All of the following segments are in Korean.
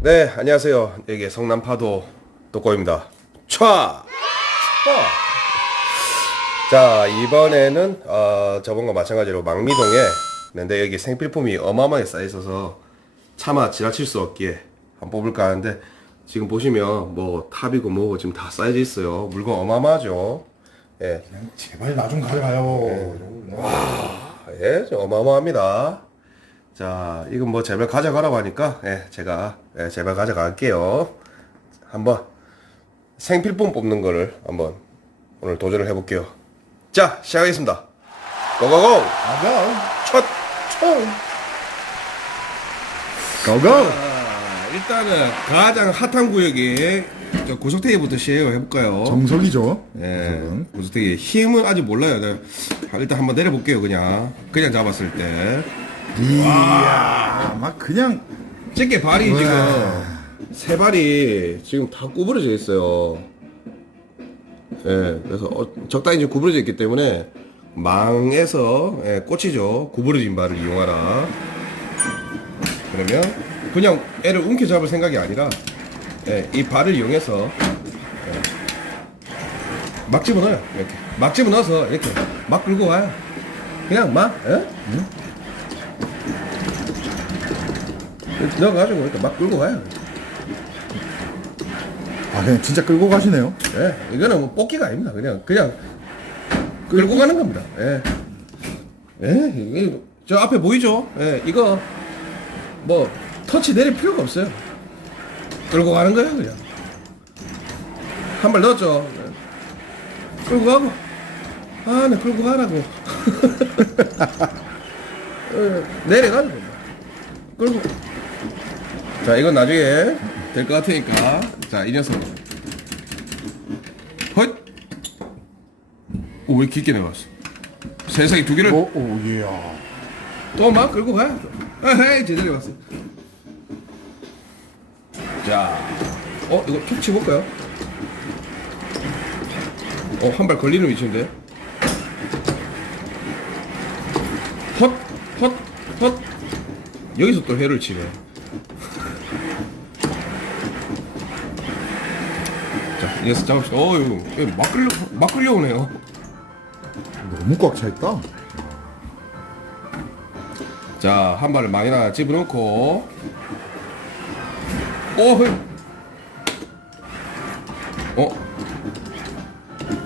네, 안녕하세요. 여기 성남파도 독고입니다. 촤! 자, 이번에는 어, 저번과 마찬가지로 망미동에 근데 여기 생필품이 어마어마하게 쌓여 있어서 차마 지나칠 수 없기에 한번 뽑을까 하는데 지금 보시면 뭐 탑이고 뭐고 지금 다 쌓여져 있어요. 물건 어마어마하죠. 예, 제발 나 좀 가져가요. 예, 좀 어마어마합니다. 자, 이건 뭐 제발 가져가라고 하니까, 예, 제가, 예, 제발 가져갈게요. 한번 생필품 뽑는 거를 한번 오늘 도전을 해볼게요. 자, 시작하겠습니다. 고고고! 가가. 첫, 총! 고고. 자, 일단은 가장 핫한 구역이 저 고속태기부터 시작을 해볼까요? 정석이죠. 예, 정석은. 고속태기 힘은 아직 몰라요. 네. 일단 한번 내려볼게요, 그냥. 그냥 잡았을 때. 이야, 막 그냥 집게 발이 와. 지금 세 발이 지금 다 구부러져 있어요. 예, 그래서 어, 적당히 지금 구부러져 있기 때문에 망에서 예, 꽂히죠. 구부러진 발을 이용하라. 그러면 그냥 애를 움켜 잡을 생각이 아니라 예, 이 발을 이용해서 예, 막 집어넣어요. 이렇게 막 집어넣어서 이렇게 막 끌고 와요. 그냥 막 예? 넣어가지고 이렇게 막 끌고 가요. 아 그냥 진짜 끌고 가시네요. 예, 이거는 뭐 뽑기가 아닙니다. 그냥 그냥 끌고 가는 겁니다. 예, 예, 이게 저 앞에 보이죠? 예, 이거 뭐 터치 내릴 필요가 없어요. 끌고 가는 거예요, 그냥. 한 발 넣었죠. 예. 끌고 가고, 아, 네, 끌고 가라고. 예, 내려가지고 끌고. 자, 이건 나중에 될 것 같으니까, 자, 이 녀석. 헛! 오, 왜 깊게 내려갔어? 세상에 두 개를 오, 오, 이야. 또 막 끌고 가야죠. 에헤이, 제대로 왔어. 자, 어, 이거 툭 치볼까요? 어, 한 발 걸리는 위치인데? 헛, 헛, 헛. 여기서 또 회를 치네. 자, 이어서 잡읍시다. 어유, 막 끌려, 막 끌려오네요. 너무 꽉 차 있다. 자, 한 발을 망에다 집어넣고, 오, 헐. 어?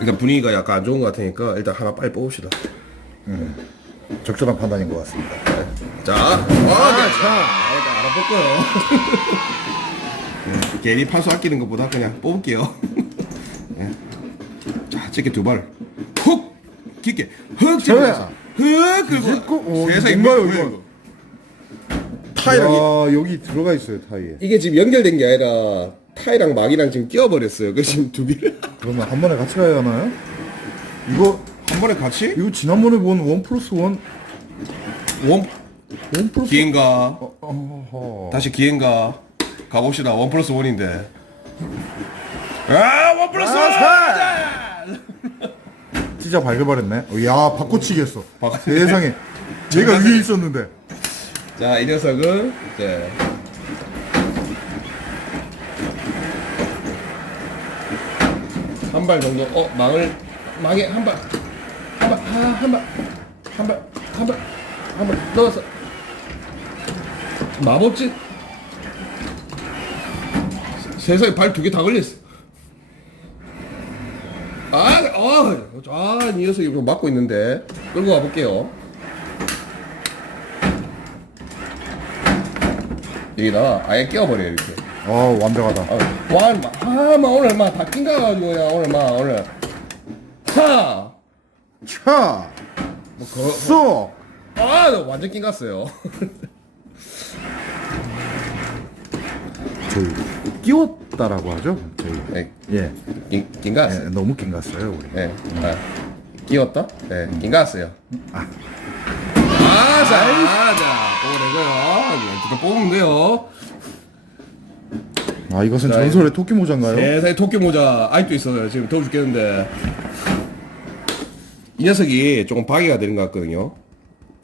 일단 분위기가 약간 안 좋은 것 같으니까 일단 하나 빨리 뽑읍시다. 적절한 판단인 것 같습니다. 자, 아, 네. 자, 일단 알아볼까요? 네, 괜히 판수 아끼는 것보다 그냥 뽑을게요. 네. 자, 찍게 두 발, 훅, 깊게, 훅훅 긁고, 오, 세상에 뭔가요, 뭐야, 이거? 타이랑이 야, 여기 들어가 있어요 타이에. 이게 지금 연결된 게 아니라 타이랑 막이랑 지금 끼워버렸어요. 그래서 지금 두 개를 그러면 한 번에 같이 가야 하나요? 이거 한 번에 같이 이거 지난번에 본 원 플러스 원, 원 원 플러스. 기인가 어, 어허. 다시 기인가 가봅시다. 원 플러스 원인데. 아, 원 플러스 원. 진짜 발견발했네. 어, 야, 바꿔치기 했어. 바꿔- 세상에. 얘가 위에 있었는데. 자, 이 녀석은 이제 한 발 정도. 어, 망을 망에 한 발, 한 발, 아, 한 발, 한 발, 한 발, 한 발 넣어서 마법진. 세상에 발 두 개 다 걸렸어. 아, 아, 아, 이 녀석이 막고 있는데 끌고 가볼게요. 여기다 아예 끼워버려 이렇게. 아, 완벽하다. 아, 와, 마, 아, 마 오늘 막다 낑가가지고 그냥 오늘 막 오늘 하, 차, 뭐 거, 쏙. 아, 나 완전 낑갔어요. 저희 끼웠다라고 하죠. 저희. 네, 예. 낑, 예, 낑갔어요. 너무 낑갔어요 우리. 네, 아, 끼웠다? 네, 낑갔어요. 아, 자, 아, 자, 뽑아내고요. 일단 뽑으면 돼요. 아 이것은 자, 전설의 토끼 모자인가요? 세상에 토끼 모자 아직도 있어요. 지금 더워 죽겠는데. 이 녀석이 조금 방해가 되는 것 같거든요.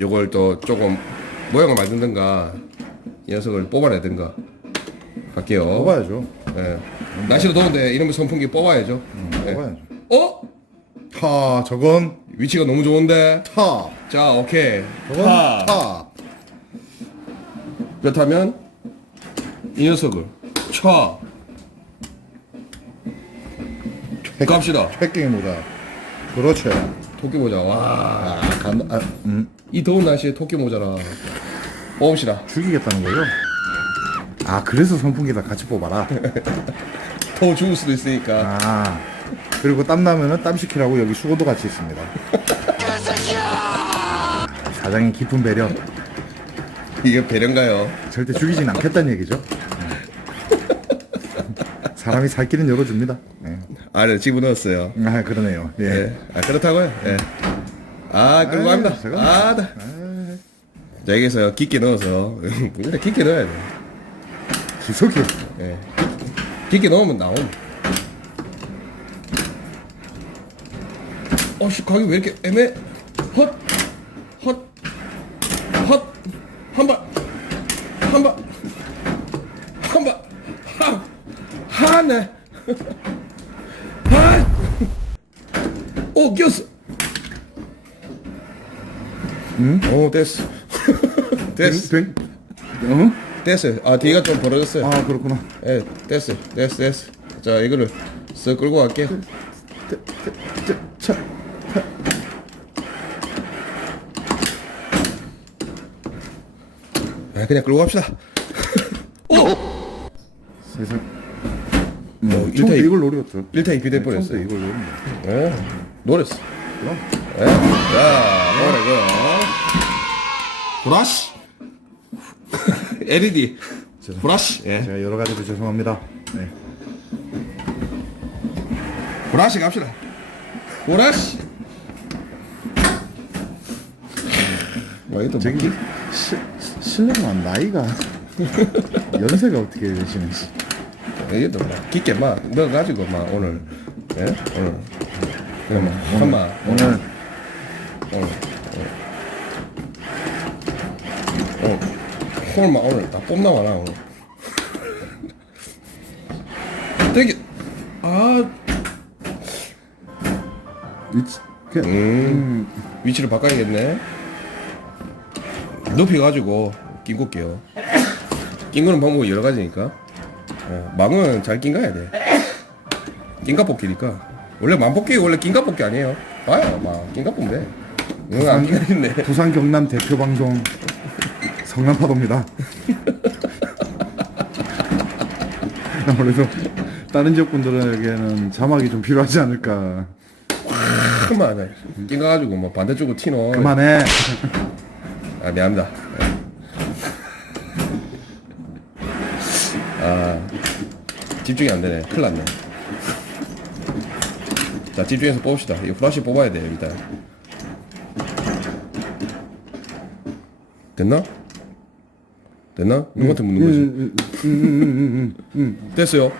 요걸 또 조금 모양을 만든든가 이 녀석을 뽑아내든가 갈게요. 뽑아야죠. 예. 날씨도 더운데 이러면 선풍기 뽑아야죠. 예. 뽑아야죠. 어? 타 저건 위치가 너무 좋은데. 타. 자, 오케이. 저건 타. 타. 그렇다면 이 녀석을 차. 갑시다. 패킹 모자. 그렇죠. 토끼 모자. 와. 아, 간, 아, 음, 이 더운 날씨에 토끼 모자라. 뽑읍시다. 죽이겠다는 거죠? 아, 그래서 선풍기다 같이 뽑아라. 더 죽을 수도 있으니까. 아, 그리고 땀 나면은 땀 식히라고 여기 수고도 같이 있습니다. 사장의 깊은 배려. 이게 배려인가요? 절대 죽이진 않겠다는 얘기죠. 사람이 살 길은 열어줍니다. 네. 아래 집어넣었어요. 아, 그러네요. 예. 예. 아, 그렇다고요? 예. 아, 끌고 아유, 갑니다. 제가- 아, 네. 자, 여기서 깊게 넣어서. 깊게 넣어야 돼. 기속이. 예. 깊게 넣으면 나옴. 어씨, 가기 왜 이렇게 애매? 헛! 헛! 헛! 한 발! 한 발! 한 발! 하! 하네! 하! 오, 꼈어! 응? 오, 됐어. 됐어. 된, 어? 됐어요. 아, 뒤가 좀 벌어졌어요. 아, 그렇구나. 예, 됐어, 됐어, 됐어. 자, 이거를 쓱 끌고 갈게요. 차, 아, 그냥 끌고 갑시다. 세상. 어, 음, 일타 처음부터 이- 이걸 노렸죠. 일타 이피 될 처음부터 뻔했어요. 이걸 노렸네. 예, 노렸어. 그럼. 예, 자, 노래 그 브라시. LED. 브라시. 예, 제가 여러 가지로 죄송합니다. 네. 브라시 갑시다. 브라시. 와, 이거 저기 저기 시, 실례지만 나이가 연세가 어떻게 되시는지. 이게 또 막, 깊게 막 넣어가지고 막 오늘, 예, 오늘. 한마 오늘 오늘 오늘 막 오늘 다 뽑나 마나 오늘. 되게 아. 위치, 그, 음, 위치를 바꿔야겠네. 높여가지고 낀 꽂게요. 낀 거는 방법이 여러 가지니까. 예, 망은 잘 낀가야 돼. 낀가 뽑기니까. 원래 망 뽑기 원래 낀가 뽑기 아니에요. 봐요 막 뽑으면 돼 이거 안 낀가 있네. 부산 경남 대표 방송 성남파도입니다. 아무래도 다른 지역 분들에게는 자막이 좀 필요하지 않을까. 그만 낀가 가지고 뭐 반대쪽으로 튀노 그만해. 아 미안합니다 아 집중이 안 되네 큰일 났네 자 집중해서 뽑읍시다 이거 프라시 뽑아야 돼요 일단 됐나? 됐나? 누구한테 묻는 거지? 됐어요.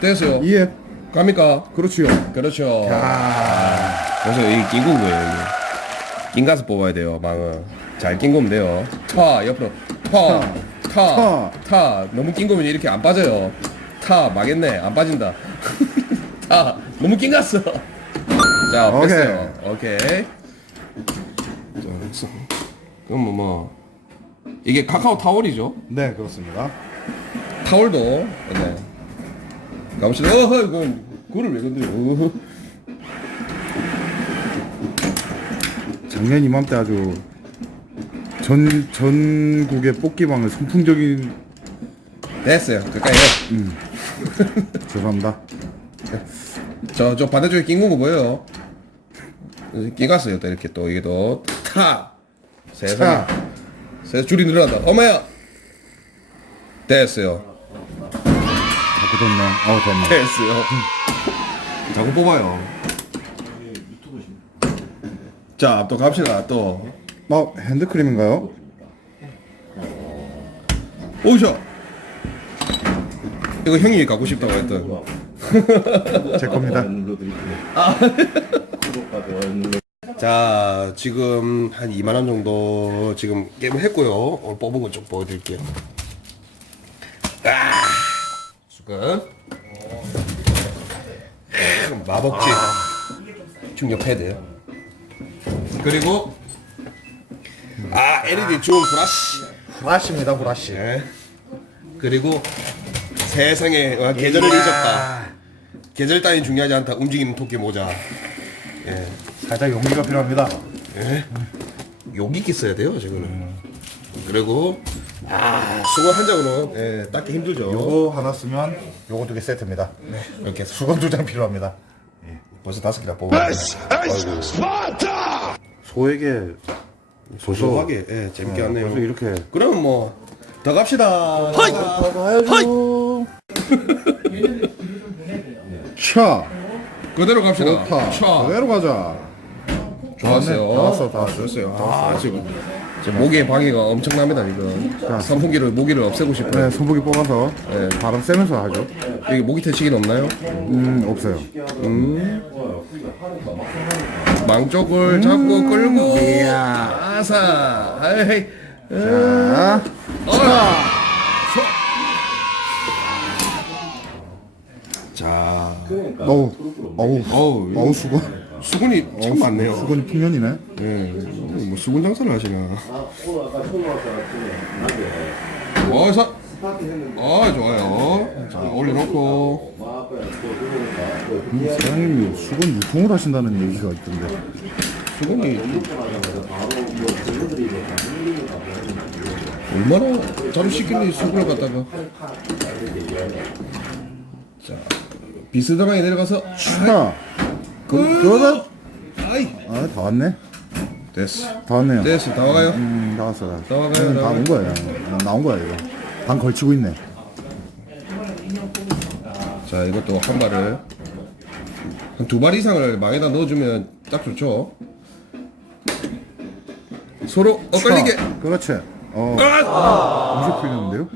됐어요. 이해. 갑니까? 그렇지요. 그렇죠. 그래서 이게 낀 거예요 이게? 낀 가서 뽑아야 돼요 망은. 잘 낀 거면 돼요. 타 옆으로. 타타 타. 너무 낀 거면 이렇게 안 빠져요. 타 망했네. 안 빠진다. 타. 너무 낀 갔어 자 오케이. 됐어요. 오케이. 자, 됐어. 그럼 뭐, 뭐 이게 카카오 타월이죠 네, 그렇습니다. 타월도 네 가봅시다 어허 이건 그거를 왜 건드려 어허. 작년 이맘때 아주 전 전국의 뽑기방을 선풍적인 됐어요 가까이 해 죄송합니다. 저, 저 반대쪽에 낀거 보여요? 끼갔어요, 또 이렇게 또, 이게 또, 타! 세상에. 세 줄이 늘어난다. 어머야! 됐어요. 자꾸 됐네. 어 됐네. 됐어요. 자꾸 뽑아요. 자, 또 갑시다, 또. 어 핸드크림인가요? 오셔! 이거 형이 갖고 싶다고 했던. 제 겁니다. 자, 지금 한 2만원 정도 지금 게임을 했고요. 오늘 뽑은 거 좀 보여드릴게요. 아! 수건. 마법지 중력 패드. 그리고 아 LED 줌 브러쉬. 후라시입니다 후라시 네. 그리고 세상에 와, 계절을 잊었다. 계절 따위 중요하지 않다. 움직이는 토끼 모자. 예. 살짝 용기가 필요합니다 예. 용기 있게 써야 돼요, 저거는. 그리고 아 수건 한 장으로 예, 닦기 힘들죠. 요거 하나 쓰면 요거 두 개 세트입니다 이렇게 수건 두 장 필요합니다 벌써 다섯 개나 뽑아. 소에게 소소하게 예, 재밌게 벌써 왔네요. 이렇게 그럼 뭐 더 갑시다. 가야죠 차 그대로 갑시다. 좋다 차. 그대로 가자 좋았어요. 다 왔어, 다 왔어. 좋았어요. 아, 지금 지금 목에 방해가 엄청납니다 이거. 선풍기로 모기를 없애고 싶어요. 네 손목이 뽑아서 네. 바람 쐬면서 하죠 여기 모기 퇴치기는 없나요? 음 없어요 망 쪽을 잡고 끌고 아사. 아이. 자 자, 어우 어우 어우, 어우 수건 수건이 참 많네요. 수건이 풍년이네 예, 뭐 수건 장사를 하시나. 어서. 어 좋아요. 자 올려놓고 사장님이 수건 유통을 하신다는 얘기가 있던데 수건이 얼마나 잘 씻길래 수건을 갖다가 자 비스듬하게 내려가서 차 그, 그러다 아이 아 다 왔네 됐어 다 왔네요 됐어 다 와가요. 음다 와가요, 다다 와가요. 온 거예요 음, 나온 거야 이거 반 걸치고 있네 자 이것도 한 발을 한 두 발 이상을 망에다 넣어주면 딱 좋죠. 서로 엇갈리게. 차. 그렇지 어 아! 엄청 풀리는데요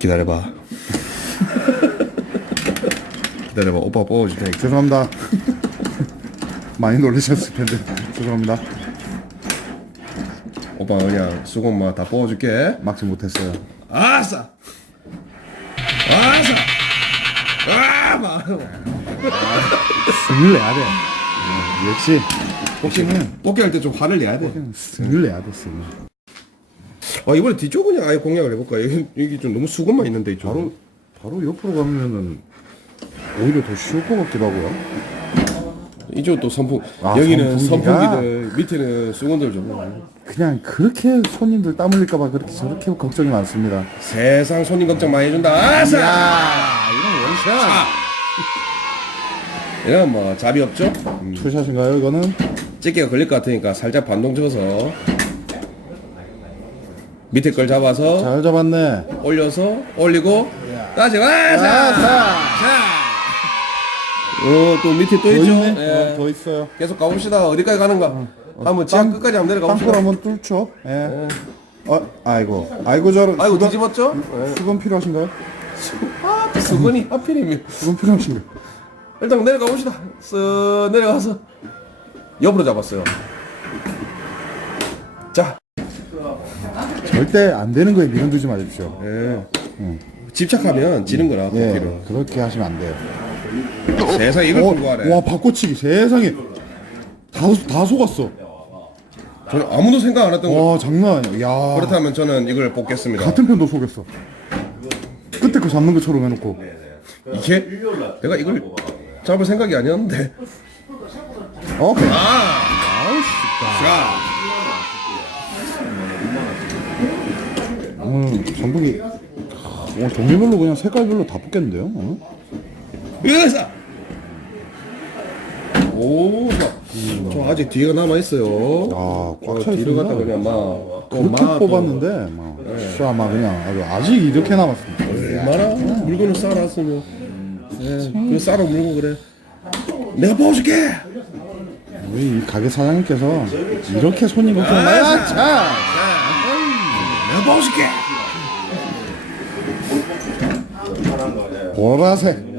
기다려봐. 기다려봐. 오빠 뽑아줄 테니까. 죄송합니다 많이 놀라셨을 텐데 죄송합니다 오빠 그냥 수건만 다 뽑아줄게. 막지 못했어요 아싸. 아싸. 아, 막. 승을 내야 돼 음, 역시 뽑기는 뽑기 할 때 좀 화를 내야 돼. 승을 내야 돼 승을 아 이번에 뒤쪽은 아예 공략을 해볼까? 여기, 여기 좀 너무 수건만 있는데 이쪽. 바로 바로 옆으로 가면은 오히려 더 쉬울 것 같기도 하고요 이쪽 또 선풍. 아, 여기는 선풍기가? 선풍기들, 밑에는 수건들 좀. 그냥 그렇게 손님들 땀 흘릴까봐 그렇게 저렇게 걱정이 많습니다 세상 손님 걱정 많이 해준다. 아싸. 이건 원샷 이런 뭐 잡이 없죠? 음. 투샷인가요 이거는? 찌개가 걸릴 것 같으니까 살짝 반동 줘서 밑에 걸 잡아서 잘 잡았네 올려서 올리고 다시 와자 자. 어또 밑에 또 더 있죠? 있네 예. 어, 더 있어요 계속 가봅시다. 어디까지 가는가? 한번 지하 땅- 끝까지 한번 내려가 땅굴 봅시다. 한번 뚫죠 예. 어 아이고 아이고 저 아이고 수건, 뒤집었죠? 수건 필요하신가요? 아, 수건이 하필이면 수건 필요하신가요? 일단 내려가 봅시다. 쓱 내려가서 옆으로 잡았어요. 자, 절대 안 되는 거에 미련 두지 마십시오 예. 집착하면 지는 거라 예. 그렇게 하시면 안 돼요 세상 이걸 어, 불구하네. 와 바꿔치기 세상에 다, 다 속았어 저는 아무도 생각 안 했던 거. 와 장난 아니야 야 그렇다면 저는 이걸 뽑겠습니다. 같은 편도 속였어 끝에 거 잡는 것처럼 해놓고 이게 내가 이걸 잡을 생각이 아니었는데. 어? 아, 아우씨 자, 오늘 전북이 어, 종류별로 그냥 색깔별로 다 뽑겠는데요? 어? 여기서. 오, 좋아. 저 아직 뒤가 남아 있어요. 아, 꽉 어, 있습니다. 갔다 그냥 막. 또 그렇게 막 또 뽑았는데 막 진짜 아마 그냥 아주 아직 이렇게 남았습니다. 얼마나? 물건을 쌓아놨으면. 예, 그 쌓아 물고 그래. 내가 뽑아줄게! 우리 이 가게 사장님께서 이렇게 손님 걱정 아, 자 내가 뽑아줄게! 보라색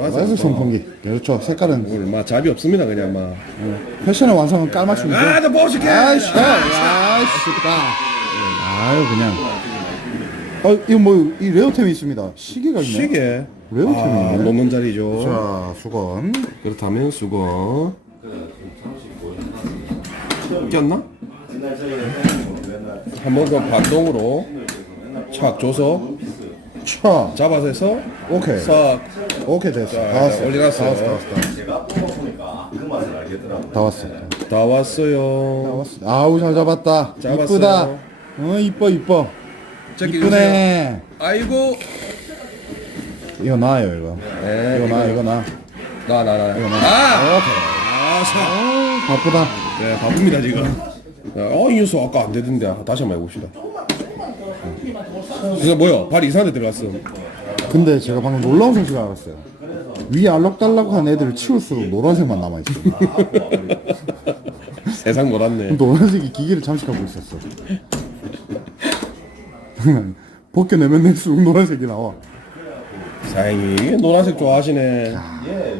보라색 보라색 선풍기 그렇죠 색깔은 오늘 막 잡이 없습니다 그냥 막 패션의 완성은 깔맞춤이죠 아, 나 뽑아줄게 아이씨 아이씨 까 아유 그냥 아 이거 뭐이 레어템이 있습니다. 시계가 있네. 시계. 레어템이 아, 있네. 놓는 자리죠. 자 수건. 그렇다면 수건. 꼈나? 한 번 더 반동으로 착 줘서 차. 잡아서 해서 오케이. 싹 오케이 됐어. 자, 다 왔어. 올려놨어요. 다 왔어. 다 왔어. 제가 뽑아 보니까 그 맛을 알겠더라고. 다 왔어. 다다 왔어요. 왔어. 아우 잘 잡았다. 잡았어요. 이쁘다. 어 이뻐 이뻐. 이쁘네. 아이고. 이거 나요 이거. 네, 이거 나 이거 나. 나, 나, 나. 이거 나. 아! 오케이. 아, 사. 바쁘다. 네, 바쁩니다, 지금. 어, 이 녀석 아까 안 되던데. 아, 다시 한번 해봅시다. 그래서 뭐야? 발 이상한 데 들어갔어. 근데 제가 방금 놀라운 사실을 알았어요. 위 알록달록 한 애들을 치울수록 노란색만 남아있어. 세상 몰았네. 노란색이 기계를 잠식하고 있었어. 벗겨내면 낼수록 노란색이 나와. 사장님, 노란색 좋아하시네.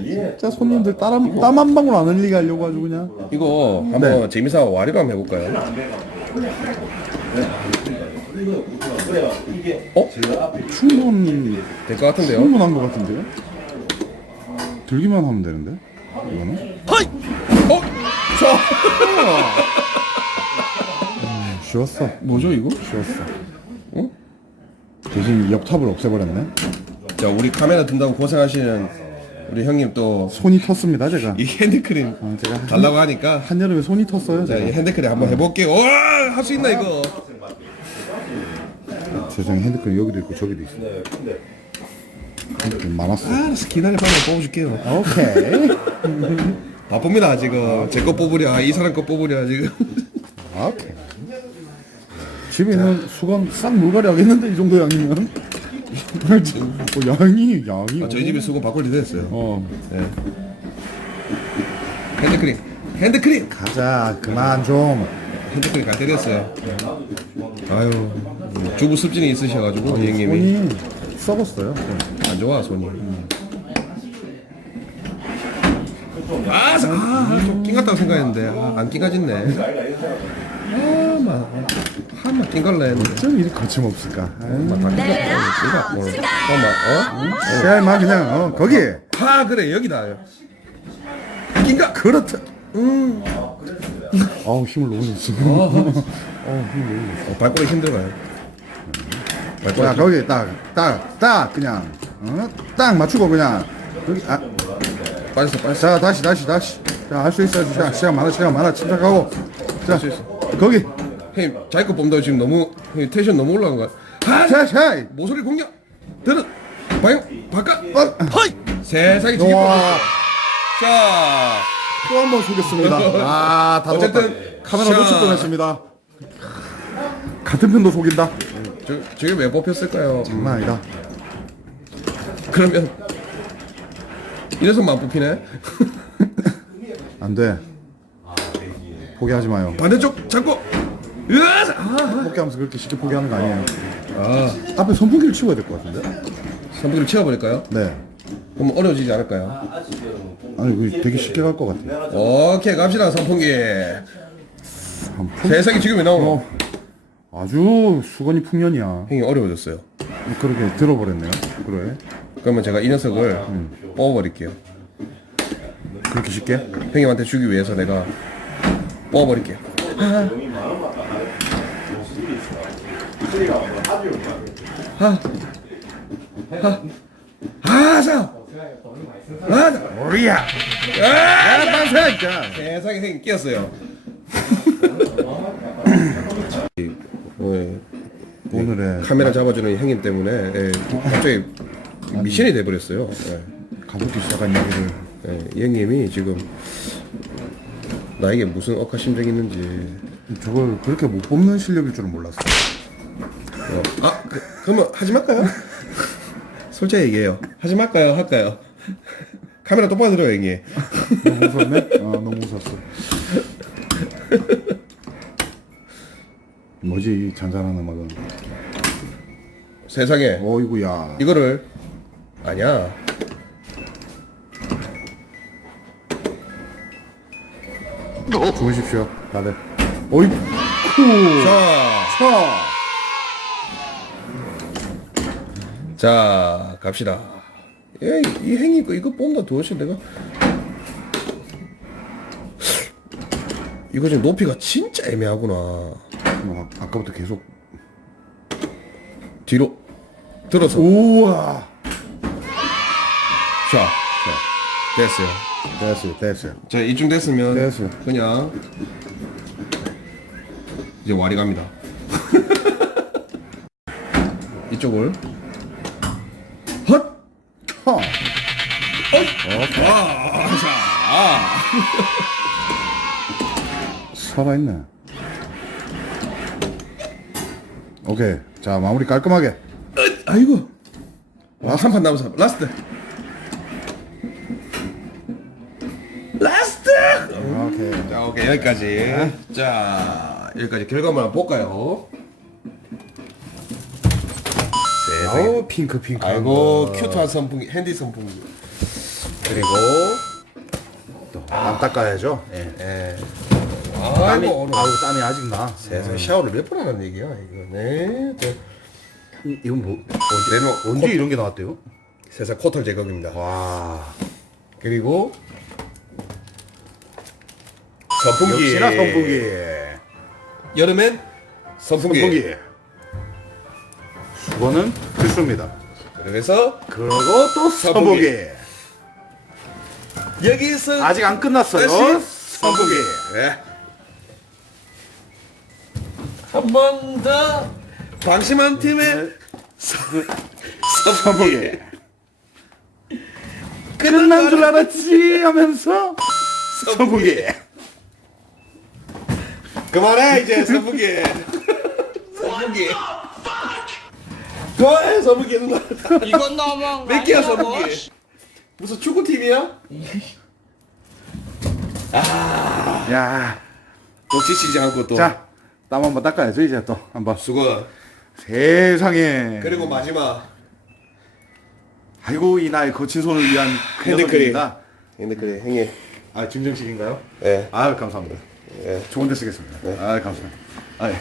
진짜 손님들 땀한 방울 안 흘리게 하려고 아주 그냥. 이거 한번 재미삼아 와리로 한번 해볼까요? 어? 충분, 될 것 같은데요? 충분한 것 같은데요? 들기만 하면 되는데? 이거는? 어? 저! 쉬웠어. 뭐죠, 이거? 쉬웠어. 응? 대신 옆탑을 없애버렸네. 자, 우리 카메라 든다고 고생하시는 우리 형님 또이 손이 텄습니다, 제가. 핸드크림 어, 제가 한, 달라고 하니까 한여름에 손이 텄어요, 자, 이 제가. 핸드크림 한번 해볼게요. 와, 할 수 있나 이거? 세상에 핸드크림 여기도 있고 저기도 있어. 핸드크림 많았어. 알았어, 기다려봐, 뽑아줄게요. 오케이. 바쁩니다 지금 제 거 뽑으랴 이 사람 거 뽑으랴 지금 오케이. 집에 있는 수건 싹 물갈이 하겠는데 이 정도 양이면? 어, 양이 양이. 아, 저희 집에 수건 바꿀 때 됐어요 어. 네. 핸드크림 핸드크림 가자 그만 좀. 핸드크림 갈 때 됐어요 아유 음, 주부 습진이 있으셔가지고 이 형님이 손이 썩었어요. 손. 안 좋아 손이 아, 사- 아, 좀낀 같다고 생각했는데 아, 안 낀 가졌네 아마 한마 낀 갈라 했는데 좀 이렇게 거침없을까? 다낀 같다 오늘 잠깐만 어? 야, 마 그냥 어 거기. 아 그래 여기다 낀가 그렇다. 음. 아우 힘을 너무 줬어. 어, 발꼬리 힘들어요. 자 거기 딱딱딱 그냥 어? 딱 맞추고 그냥 여기 아. 빠졌어 빠졌어. 자 다시 다시 다시. 자 할 수 있어. 자 시간 많아 시간 많아 침착하고. 자수 있어. 거기. 형님 자기 거 뽑는다고 지금 너무 형님 텐션 너무 올라간 거야. 아, 자 자. 모서리 공격. 들은 방향 바깥. 어. 세상에 지금 와. 자 또 한 번 속였습니다. 아, 다 어쨌든 어쨌든 카메라 자. 놓칠 뻔했습니다. 같은 편도 속인다. 저 저게 왜 뽑혔을까요? 음, 장난 아니다. 그러면 이 녀석만 안 뽑히네. 안 돼. 포기하지 마요. 반대쪽 잡고. 으아! 아, 포기하면서 그렇게 쉽게 포기하는 거 아니에요. 아 앞에 선풍기를 치워야 될 것 같은데. 선풍기를 치워버릴까요? 네. 그럼 어려워지지 않을까요? 아니, 그 되게 쉽게 갈 것 같아. 오케이 갑시다 선풍기. 선풍- 세상에 지금 왜 나오노? 어, 아주 수건이 풍년이야. 형이 어려워졌어요. 그렇게 들어버렸네요. 그래. 그러면 제가 이 녀석을 뽑아버릴게요. 그렇게 쉽게? 형님한테 주기 위해서 내가 뽑아버릴게요. 아자, 아자, 오리야. 아! 만세! 자. 세상에 형님 끼었어요. 예, 오늘의 카메라 잡아주는 형님 때문에 예, 갑자기 미션이 돼버렸어요. 예. 가부기 시작한 얘기를 예, 이 형님이 지금 나에게 무슨 억하심정이 있는지 저걸 그렇게 못 뽑는 실력일 줄은 몰랐어. 어, 아 그, 그러면 하지 말까요? 솔직히 얘기해요 하지 말까요? 할까요? 카메라 똑바로 들어요 형님 너무 웃었네? 어, 너무 웃었어. 뭐지, 이 잔잔한 음악은. 세상에 어이구야. 이거를 아니야 주무십시오, 다들. 어이, 쿠. 자 차. 자 갑시다 예, 이 이거, 이거 뽑는다 도대체 내가 이거 지금 높이가 진짜 애매하구나 뭐, 아- 아까부터 계속 뒤로 들어서. 우와. 자 됐어요. 됐어요 됐어요. 자 이쯤 됐으면 됐어요. 그냥 이제 와리 갑니다. 이쪽을. 헛! 하! 아, 살아있네 오케이. 자 마무리 깔끔하게. 아이고. 아, 한판 남았어. 라스트. 라스트! 오케이. 자 오케이. 여기까지. 자 여기까지 결과물 한번 볼까요? 세상에. 아우 핑크 핑크. 아이고 큐트한 선풍기 핸디 선풍기. 그리고 안 닦아야죠. 예. 예 땀이 아이고 아우 땀이 아직 나. 세상 샤워를 몇 번 하는 얘기야 이거. 네 저, 이, 이건 뭐 레노 언제 이런 게 나왔대요? 세상 코털 제거기입니다. 와. 그리고 선풍기. 역시나 선풍기. 여름엔 선풍기, 선풍기. 수건은 필수입니다. 그래서 그리고 또 선풍기. 선풍기. 여기서 아직 안 끝났어요. 다시 선풍기. 네. 한 번 더. 방심한 팀의 선풍기 끝난 줄 알았지 하면서 선풍기 그만해 이제 선풍기 선풍기 그만해 선풍기 누나. 이건 너무 몇 개야 선풍기 무슨 축구팀이야? 야, 또 지치지 않고 또. 자, 땀 한번 닦아야죠 이제 또 한번. 수고 세상에. 그리고 마지막 아이고 이 나의 거친 손을 위한 그 핸드크림. 핸드크림 행해 아 증정식인가요? 예아 감사합니다. 예. 좋은 데 쓰겠습니다. 아 감사합니다. 아 예.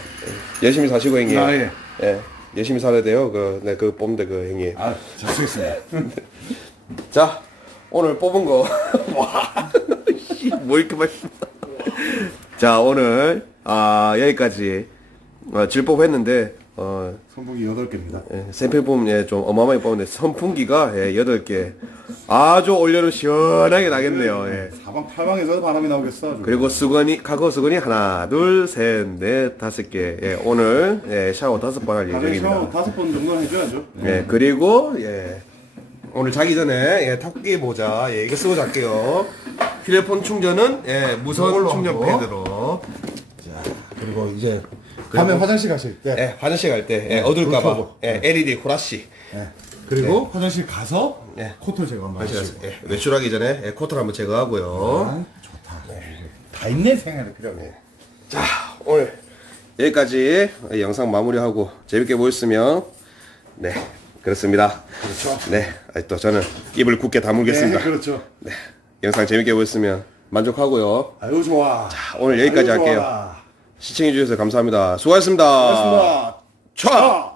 열심히 사시고 행해 아 예. 예 열심히 살아야 돼요 그, 네, 그 뽑는데 그 행해 아잘 쓰겠습니다. 자 오늘 뽑은 거 와, 씨, 뭐 이렇게 맛있어 자 오늘 아 여기까지 어, 질뽑했는데 어 선풍기 8개입니다. 예, 샘플 뽑으면 예, 좀 어마어마하게 뽑는데 선풍기가 예, 8개 아주 올여름 시원하게 나겠네요 예. 사방 팔방에서 바람이 나오겠어. 아주. 그리고 수건이 카고 수건이 하나 둘셋넷 다섯 개 예, 오늘 예, 샤워 다섯 번할 가정 샤워 예정입니다 다섯 번 정도는 해줘야죠. 예, 그리고 예, 오늘 자기 전에 예, 턱기 모자 예, 이거 쓰고 잘게요 휴대폰 충전은 예, 무선 충전. 패드로 자 그리고 이제 밤에 화장실 가실 때. 예, 화장실 갈 때 예, 불 어둘까봐. 예, LED 후라시 예. 그리고 화장실 가서 네. 코털 제거 한번 하시고. 예, 외출하기 전에 예, 코트를 한번 제거하고요 아, 좋다. 다 있네 생활에 그래. 자 오늘 여기까지 영상 마무리하고 재밌게 보였으면 네 그렇습니다 그렇죠. 네또 저는 입을 굳게 다물겠습니다 네, 그렇죠. 네, 영상 재밌게 보였으면 만족하고요 아유 좋아. 오늘 여기까지 할게요 좋아. 시청해주셔서 감사합니다 수고하셨습니다 고맙습니다. 차!